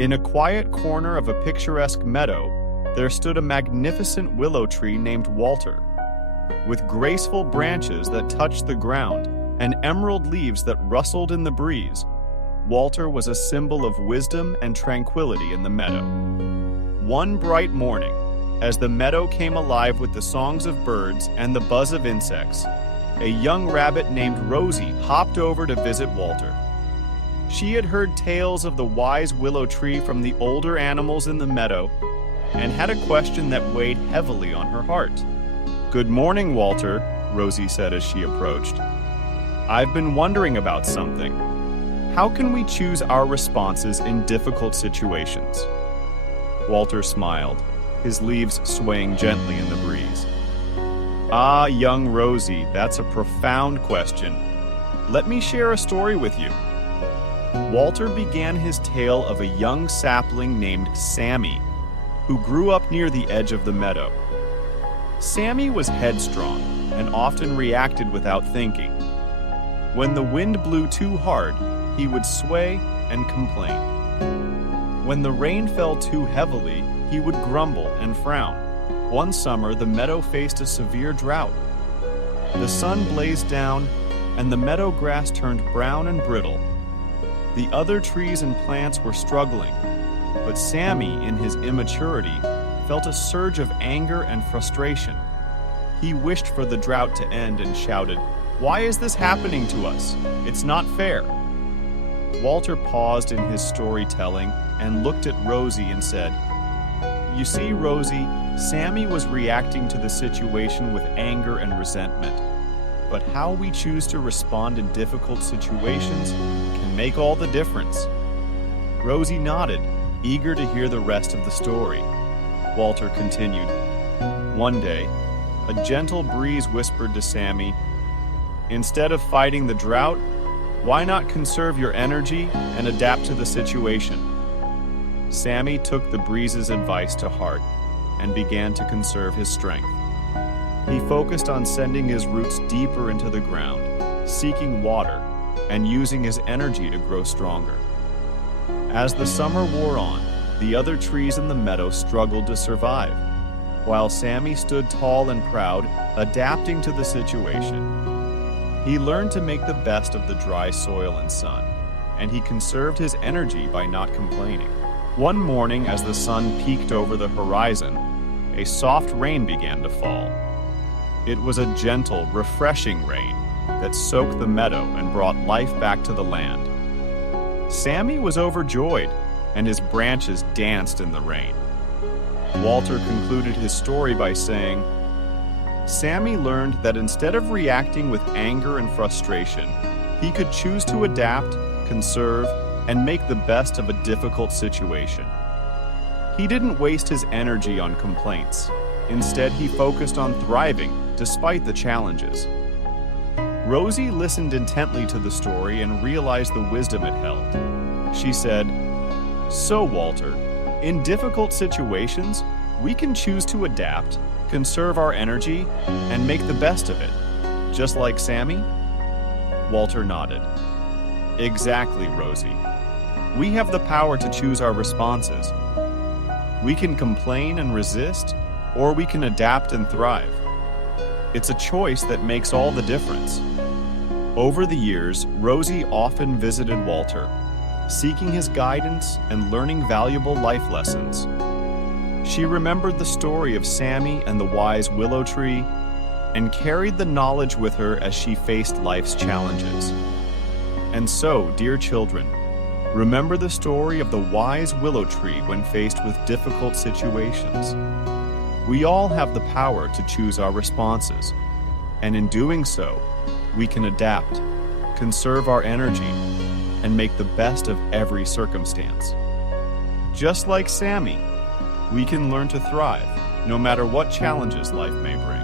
In a quiet corner of a picturesque meadow, there stood a magnificent willow tree named Walter. With graceful branches that touched the ground and emerald leaves that rustled in the breeze, Walter was a symbol of wisdom and tranquility in the meadow. One bright morning, as the meadow came alive with the songs of birds and the buzz of insects, a young rabbit named Rosie hopped over to visit Walter. She had heard tales of the Wise Willow Tree from the older animals in the meadow and had a question that weighed heavily on her heart. "Good morning, Walter," Rosie said as she approached. "I've been wondering about something. How can we choose our responses in difficult situations?" Walter smiled, his leaves swaying gently in the breeze. "Ah, young Rosie, that's a profound question. Let me share a story with you." Walter began his tale of a young sapling named Sammy, who grew up near the edge of the meadow. Sammy was headstrong and often reacted without thinking. When the wind blew too hard, he would sway and complain. When the rain fell too heavily, he would grumble and frown. One summer, the meadow faced a severe drought. The sun blazed down, and the meadow grass turned brown and brittle. The other trees and plants were struggling, but Sammy, in his immaturity, felt a surge of anger and frustration. He wished for the drought to end and shouted, "Why is this happening to us? It's not fair." Walter paused in his storytelling and looked at Rosie and said, "You see, Rosie, Sammy was reacting to the situation with anger and resentment. But how we choose to respond in difficult situations can make all the difference." Rosie nodded, eager to hear the rest of the story. Walter continued, "One day, a gentle breeze whispered to Sammy, 'Instead of fighting the drought, why not conserve your energy and adapt to the situation?' Sammy took the breeze's advice to heart and began to conserve his strength. He focused on sending his roots deeper into the ground, seeking water, and using his energy to grow stronger. As the summer wore on, the other trees in the meadow struggled to survive, while Sammy stood tall and proud, adapting to the situation. He learned to make the best of the dry soil and sun, and he conserved his energy by not complaining. One morning, as the sun peeked over the horizon, a soft rain began to fall. It was a gentle, refreshing rain that soaked the meadow and brought life back to the land. Sammy was overjoyed, and his branches danced in the rain. Walter concluded his story by saying, "Sammy learned that instead of reacting with anger and frustration, he could choose to adapt, conserve, and make the best of a difficult situation. He didn't waste his energy on complaints. Instead, he focused on thriving despite the challenges." Rosie listened intently to the story and realized the wisdom it held. She said, "So, Walter, in difficult situations, we can choose to adapt, conserve our energy, and make the best of it, just like Sammy?" Walter nodded. "Exactly, Rosie. We have the power to choose our responses. We can complain and resist, or we can adapt and thrive. It's a choice that makes all the difference." Over the years, Rosie often visited Walter, seeking his guidance and learning valuable life lessons. She remembered the story of Sammy and the Wise Willow Tree and carried the knowledge with her as she faced life's challenges. And so, dear children, remember the story of the Wise Willow Tree when faced with difficult situations. We all have the power to choose our responses, and in doing so, we can adapt, conserve our energy, and make the best of every circumstance. Just like Sammy, we can learn to thrive, no matter what challenges life may bring.